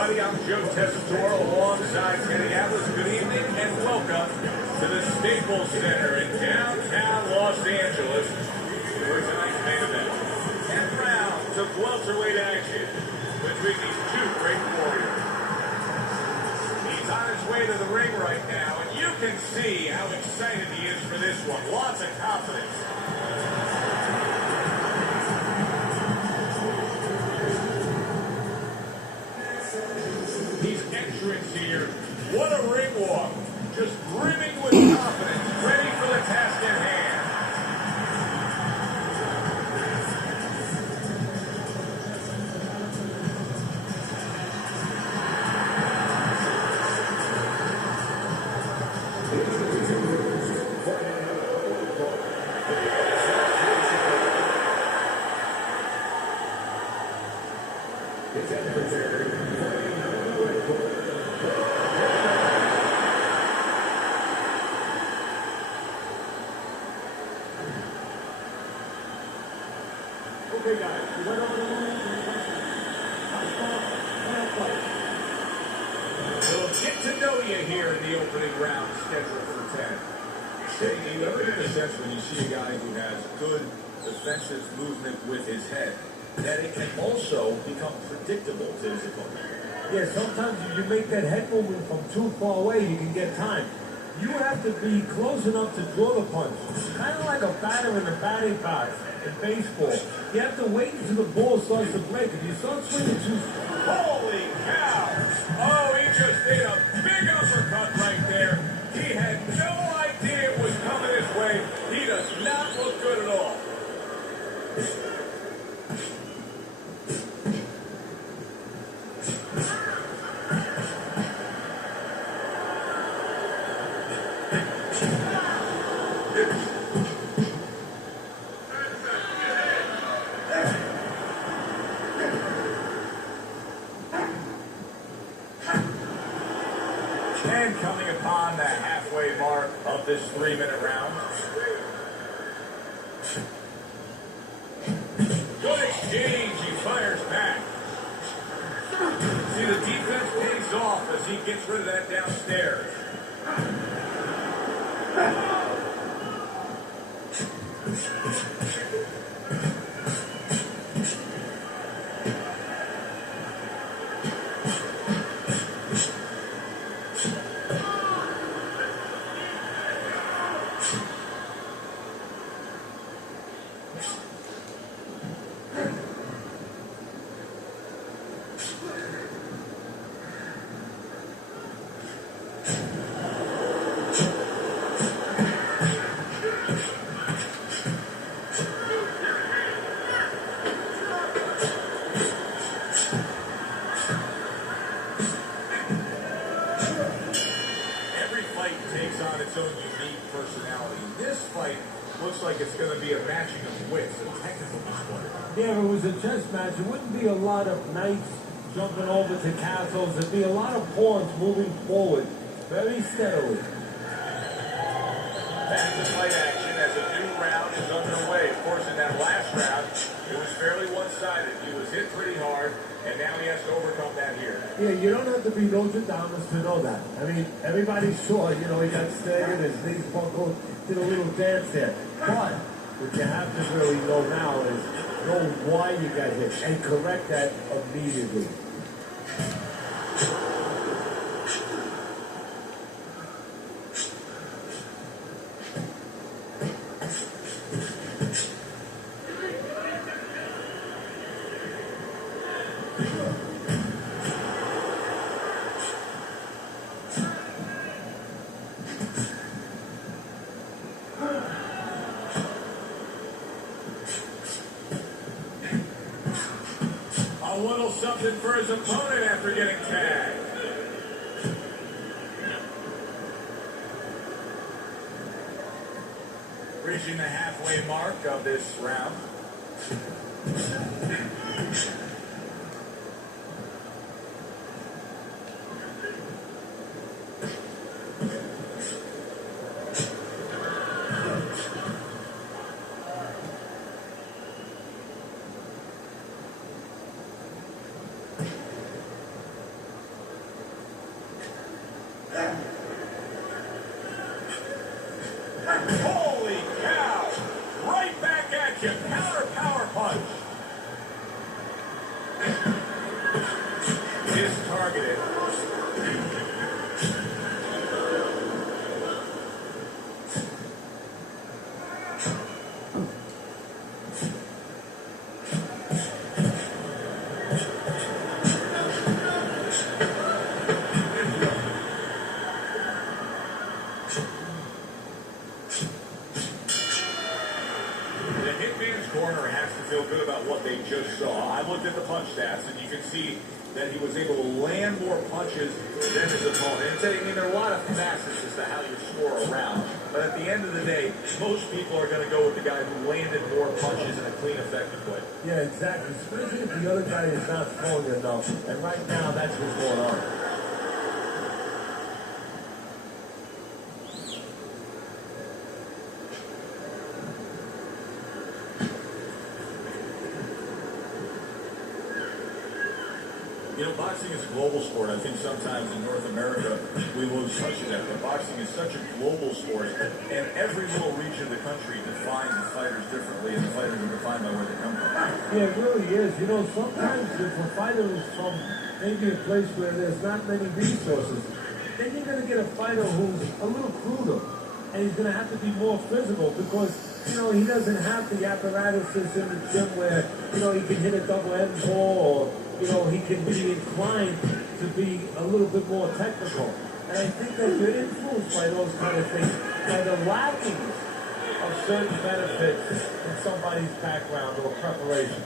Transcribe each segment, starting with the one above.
everybody. I'm Joe Tessitore alongside Kenny Atlas. Good evening and welcome to the Staples Center in downtown Los Angeles for tonight's main event. 10 rounds of welterweight action between these two great warriors. He's on his way to the ring right now, and you can see how excited he is for this one. Lots of confidence. His entrance here, what a ring walk. Just brimming with confidence, ready for the task at hand. Okay, guys, you went over the we'll get to know you here in the opening round scheduled for 10. Hey, you ever get a sense when you see a guy who has good defensive movement with his head, that it can also become predictable to his opponent? Yeah, sometimes if you make that head movement from too far away, you can get time. You have to be close enough to draw the punch. Kind of like a batter in a batting box in baseball. You have to wait until the ball starts to break. If you start swinging too... Holy cow! Oh, he just did a big uppercut right there. He had no idea it was coming his way. He does not look good at all. And coming upon the halfway mark of this 3-minute round. Good exchange, he fires back. See, the defense pays off as he gets rid of that downstairs. Its own unique personality. This fight looks like it's going to be a matching of wits, a technical display. Yeah, if it was a chess match, it wouldn't be a lot of knights jumping over to castles. It'd be a lot of pawns moving forward very steadily. Back to fight action as a new round is underway. Of course, in that last round, it was fairly one-sided. He was hit pretty hard, and now he has to overcome that here. Yeah, you don't have to be Nostradamus to know that. I mean, everybody saw, he got staggered, his knees buckled, did a little dance there. But what you have to really know now is know why you got hit and correct that immediately. A little something for his opponent after getting tagged. Reaching the halfway mark of this round. punch stats, and you can see that he was able to land more punches than his opponent. And I mean, there are a lot of facets as to how you score a round. But at the end of the day, most people are going to go with the guy who landed more punches in a clean, effective way. Yeah, exactly. Especially if the other guy is not throwing enough. And right now, that's what's going on. You know, boxing is a global sport. I think sometimes in North America we lose touch of that. But boxing is such a global sport, and every little region of the country defines the fighters differently, and the fighters are defined by where they come from. Yeah, it really is. You know, sometimes if a fighter is from maybe a place where there's not many resources, then you're going to get a fighter who's a little cruder, and he's going to have to be more physical because, you know, he doesn't have the apparatuses in the gym where, you know, he can hit a double end ball or, you know, he can be inclined to be a little bit more technical. And I think that you're influenced by those kind of things, by the lacking of certain benefits in somebody's background or preparation.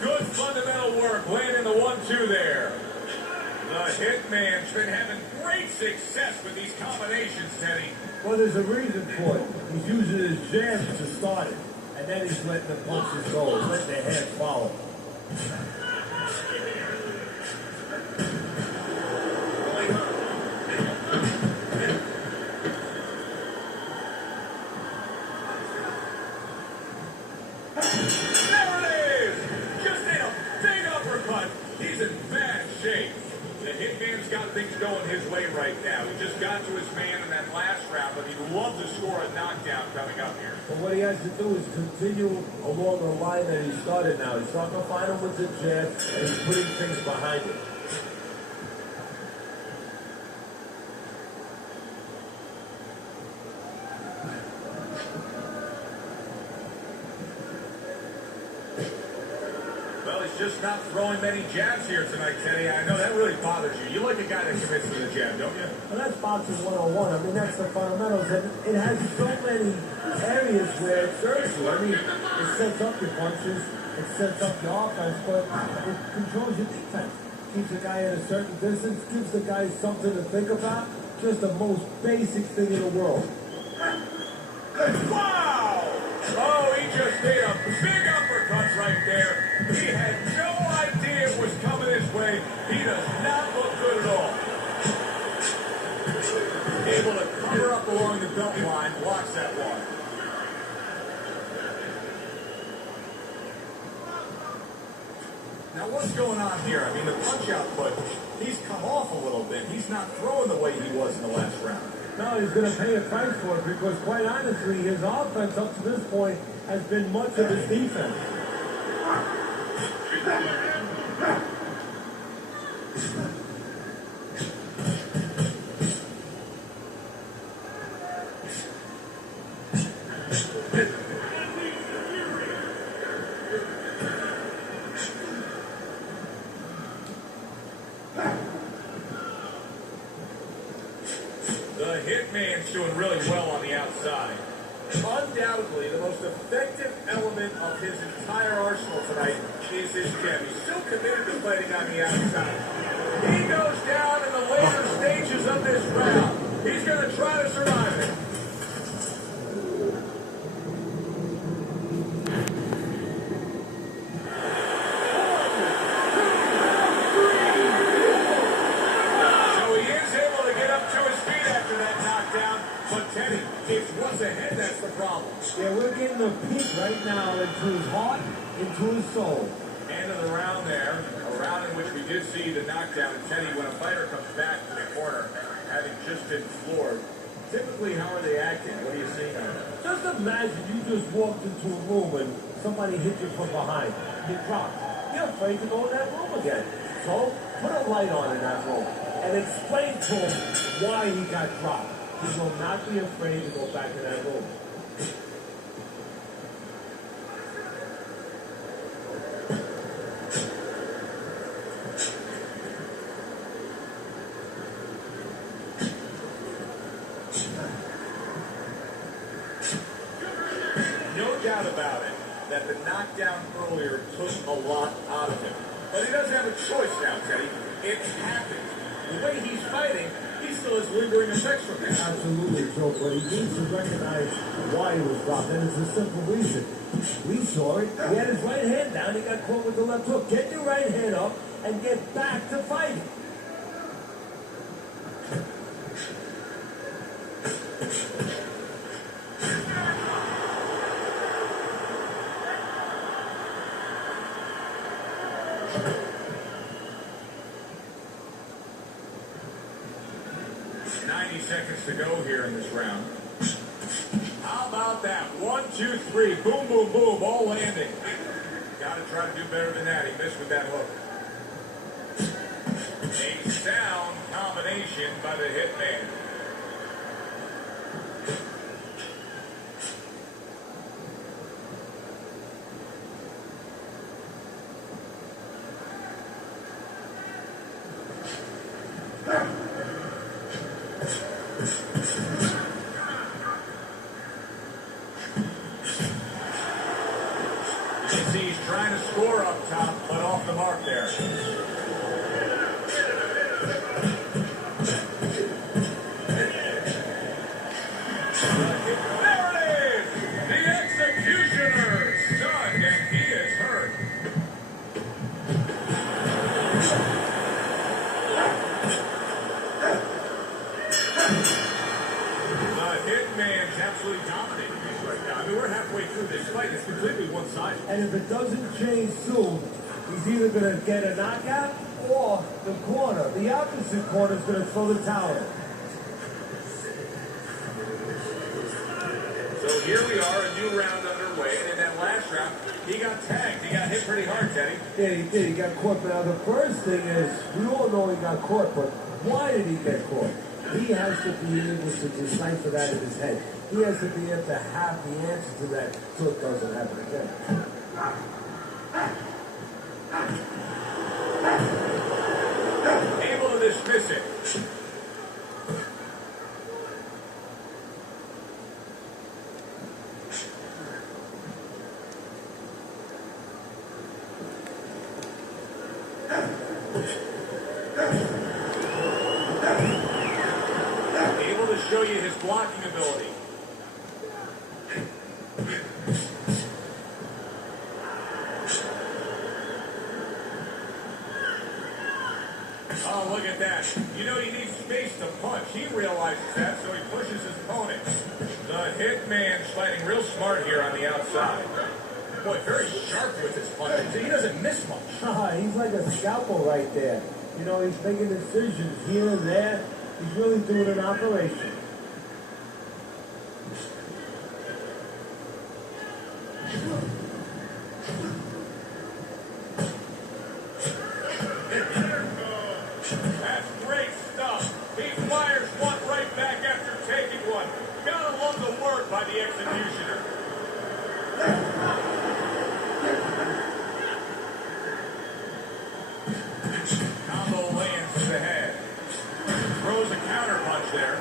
Good fundamental work, landing the 1-2 there. The Hitman's been having great success with these combinations, Teddy. Well, there's a reason for it. He's using his jabs to start it, and then he's letting the punches go, letting the hand follow. Things going his way right now. He just got to his man in that last round, but he'd love to score a knockdown coming up here. But what he has to do is continue along the line that he started now. He's not going to find him with the jab, and he's putting things behind it. Just not throwing many jabs here tonight, Teddy. I know that really bothers you. You like a guy that commits to the jab, don't you? Well, that's boxing 101. I mean, that's the fundamentals. And it has so many areas where it serves you. I mean, it sets up your punches, it sets up your offense, but it controls your defense. Keeps the guy at a certain distance, gives the guy something to think about. Just the most basic thing in the world. Wow! Oh, he just made a big uppercut right there. He had no idea it was coming his way. He does not look good at all. Able to cover up along the belt line, blocks that one. Now what's going on here? I mean, the punch output, he's come off a little bit. He's not throwing the way he was in the last round. No, he's going to pay a price for it because, quite honestly, his offense up to this point has been much of his defense. The Hitman's doing really well on the outside. Undoubtedly, the most effective element of his entire arsenal tonight is his jab. He's still committed to fighting on the outside. He goes down in the later stages of this round. He's going to try to survive it. So he is able to get up to his feet after that knockdown. But Teddy, it's what's ahead that's the problem. Yeah, we're getting a peek right now into his heart, into his soul. End of the round there, a round in which we did see the knockdown. And Teddy, when a fighter comes back to the corner, having just been floored, typically how are they acting? What are you seeing on that? Just imagine you just walked into a room and somebody hit you from behind. You dropped. You're afraid to go in that room again. So put a light on in that room and explain to him why he got dropped. He will not be afraid to go back to that room. No doubt about it that the knockdown earlier took a lot out of him. But he doesn't have a choice now, Teddy. It happened. The way he's fighting, he still has lingering effects from this. Absolutely, Joe, but he needs to recognize why he was dropped, and it's a simple reason. We saw it. He had his right hand down. He got caught with the left hook. Get your right hand up and get back to fighting. 90 seconds to go here in this round. How about that? 1, 2, 3. Boom, boom, boom. All landing. Got to try to do better than that. He missed with that hook. A sound combination by the hitman. You can see he's trying to score up top, but off the mark there. There it is! The executioner! Stunned, and he is hurt. The hitman's absolutely dominating this right now. I mean, we're halfway through this fight. It's completely one-sided. And if it doesn't change soon, he's either going to get a knockout or the corner. The opposite corner is going to throw the towel in. So here we are, a new round underway, and in that last round, he got tagged. He got hit pretty hard, Teddy. Yeah, he did. He got caught. Now, the first thing is, we all know he got caught, but why did he get caught? He has to be able to decipher that in his head. He has to be able to have the answer to that so it doesn't happen again. Able to dismiss it. Able to show you his blocking ability. Oh, look at that. You know, he needs space to punch. He realizes that, so he pushes his opponent. The hitman's fighting real smart here on the outside. Boy, very sharp with his punches. He doesn't miss much. He's like a scalpel right there. You know, he's making decisions here and there. He's really doing an operation. That's great stuff. He fires one right back after taking one. Gotta love the work by the executioner. Combo lands to the head. Throws a counter punch there.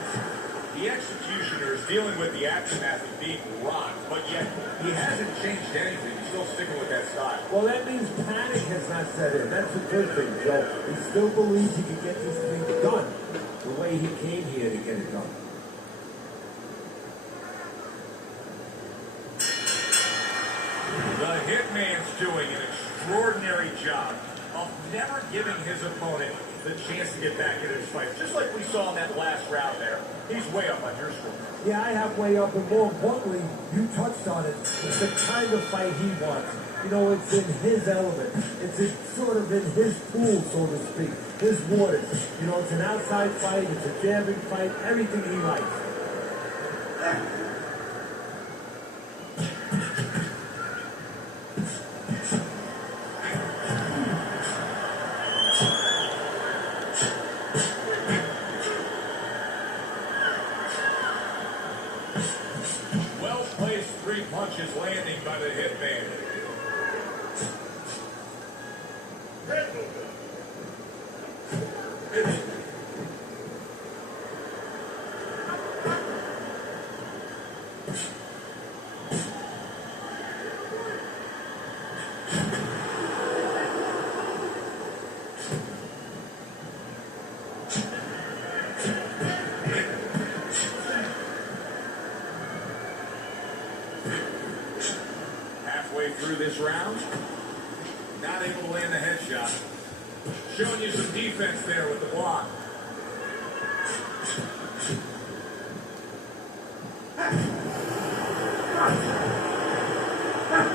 The executioner is dealing with the aftermath of being rocked, but yet he hasn't changed anything. He's still sticking with that style. Well, that means panic has not set in. That's a good thing, Joe. He still believes he can get this thing done the way he came here to get it done. The hitman's doing an extraordinary job of never giving his opponent the chance to get back into his fight. Just like we saw in that last round there. He's way up on your score. Yeah, I have way up, and more importantly, you touched on it. It's the kind of fight he wants. You know, it's in his element. Sort of in his pool, so to speak. His waters. You know, it's an outside fight. It's a jabbing fight. Everything he likes. Well-placed 3 punches landing by the hitman. Halfway through this round, not able to land the headshot. Showing you some defense there with the block.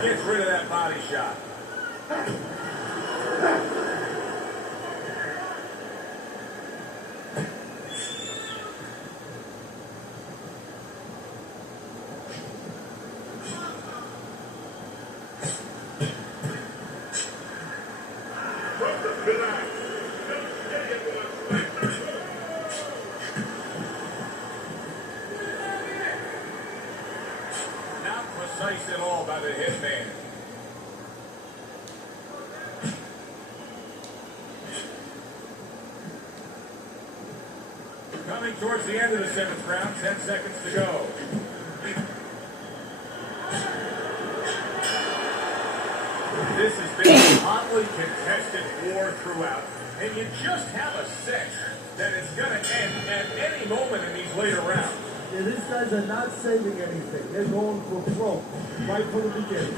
Gets rid of that body shot. Not precise at all by the hitman. Coming towards the end of the 7th round, 10 seconds to go. This has been a hotly contested war throughout, and you just have a sense that it's going to end at any moment in these later rounds. Yeah, these guys are not saving anything. They're going for broke right from the beginning.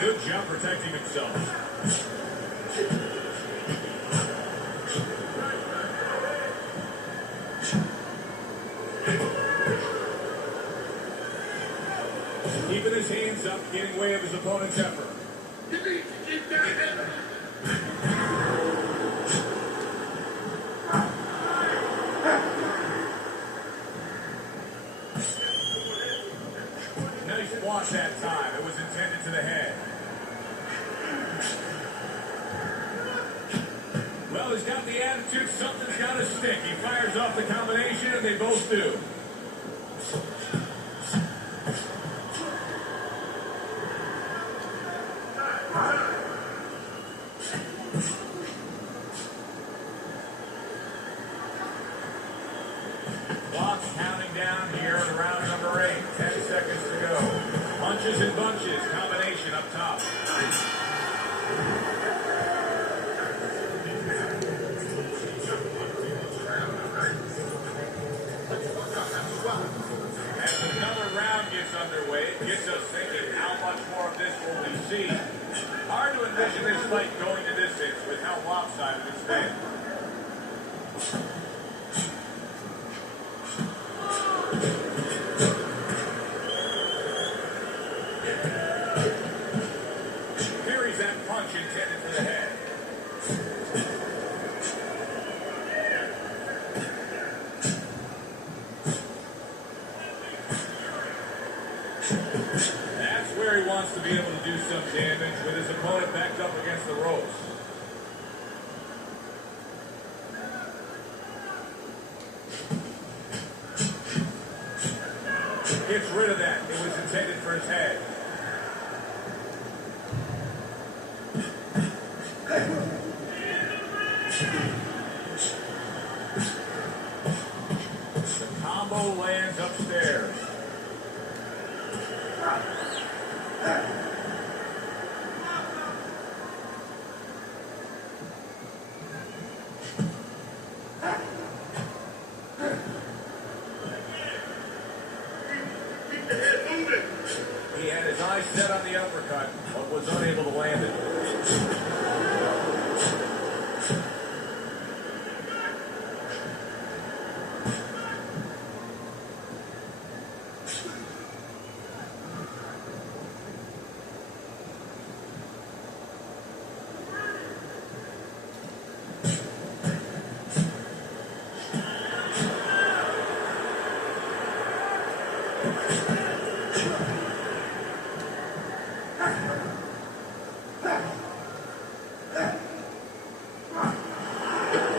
Good job protecting himself. Keeping his hands up, getting way of his opponent's effort. Nice block that time. It was intended to the head. Well, he's got the attitude. Something's got to stick. He fires off the combination, and they both do. Clock's counting down here in round number 8. 10 seconds to go. Punches and bunches. Combination up top. As another round gets underway, it gets us thinking, how much more of this will we see? Hard to envision this fight going to distance with how lopsided it's been. Carries that punch intended for the head. That's where he wants to be able to do some damage with his opponent backed up against the ropes. set on the uppercut, but was unable to land it.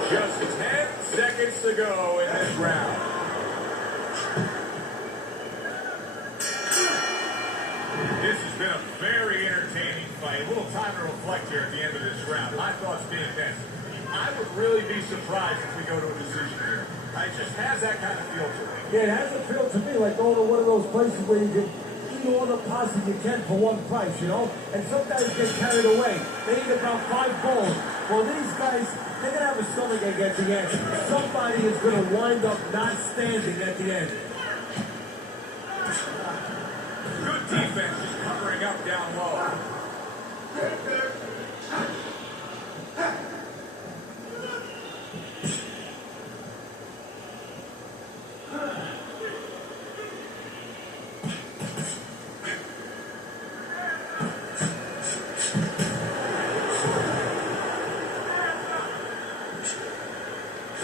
Just 10 seconds to go in this round. This has been a very entertaining fight. A little time to reflect here at the end of this round. My thoughts being this. I would really be surprised if we go to a decision here. It just has that kind of feel to it. Yeah, it has a feel to me like going to one of those places where you can eat all the pasta you can for one price, you know? And some guys get carried away. They eat about 5 bowls. Well, these guys, they're going to have a stomach ache at the end. Somebody is going to wind up not standing at the end. Good defense, just covering up down low.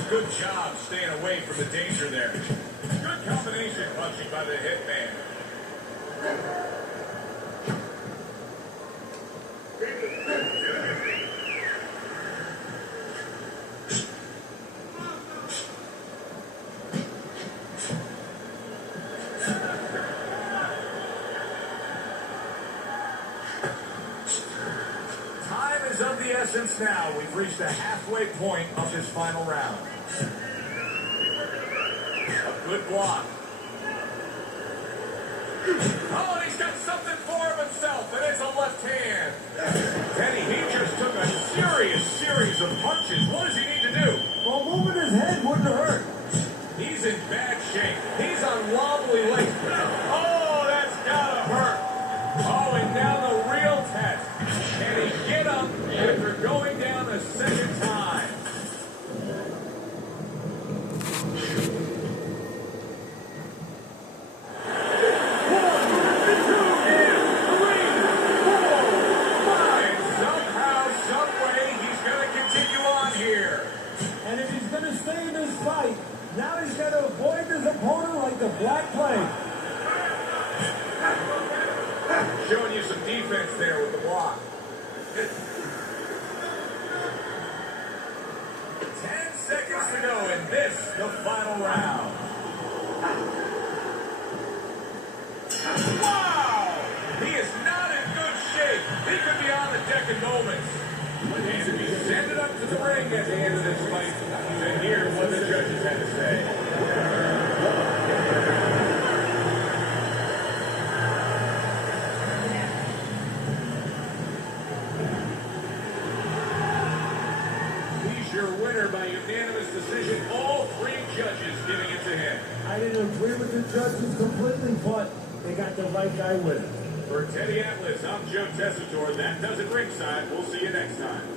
Good job staying away from the danger there. Good combination punching by the hitman. Time is of the essence now. We've reached the halfway point of this final round. A good block. Oh, and he's got something for himself, and it's a left hand. Teddy, he just took a series of punches. What does he need to do? Well, moving his head wouldn't hurt. He's in bad shape. He's on wobbly legs. Oh, that's gotta hurt. Oh, and now the real test. Can he get up after going down a second time? Now he's got to avoid his opponent like the Black Plague. Showing you some defense there with the block. 10 seconds to go in this, the final round. Wow! He is not in good shape. He could be on the deck in moments. And we send it up to the ring at the end of this fight to hear what the judges had to say. He's your winner by unanimous decision. All 3 judges giving it to him. I didn't agree with the judges completely, but they got the right guy with it. For Teddy Atlas, I'm Joe Tessitore. That does it ringside. We'll see you next time.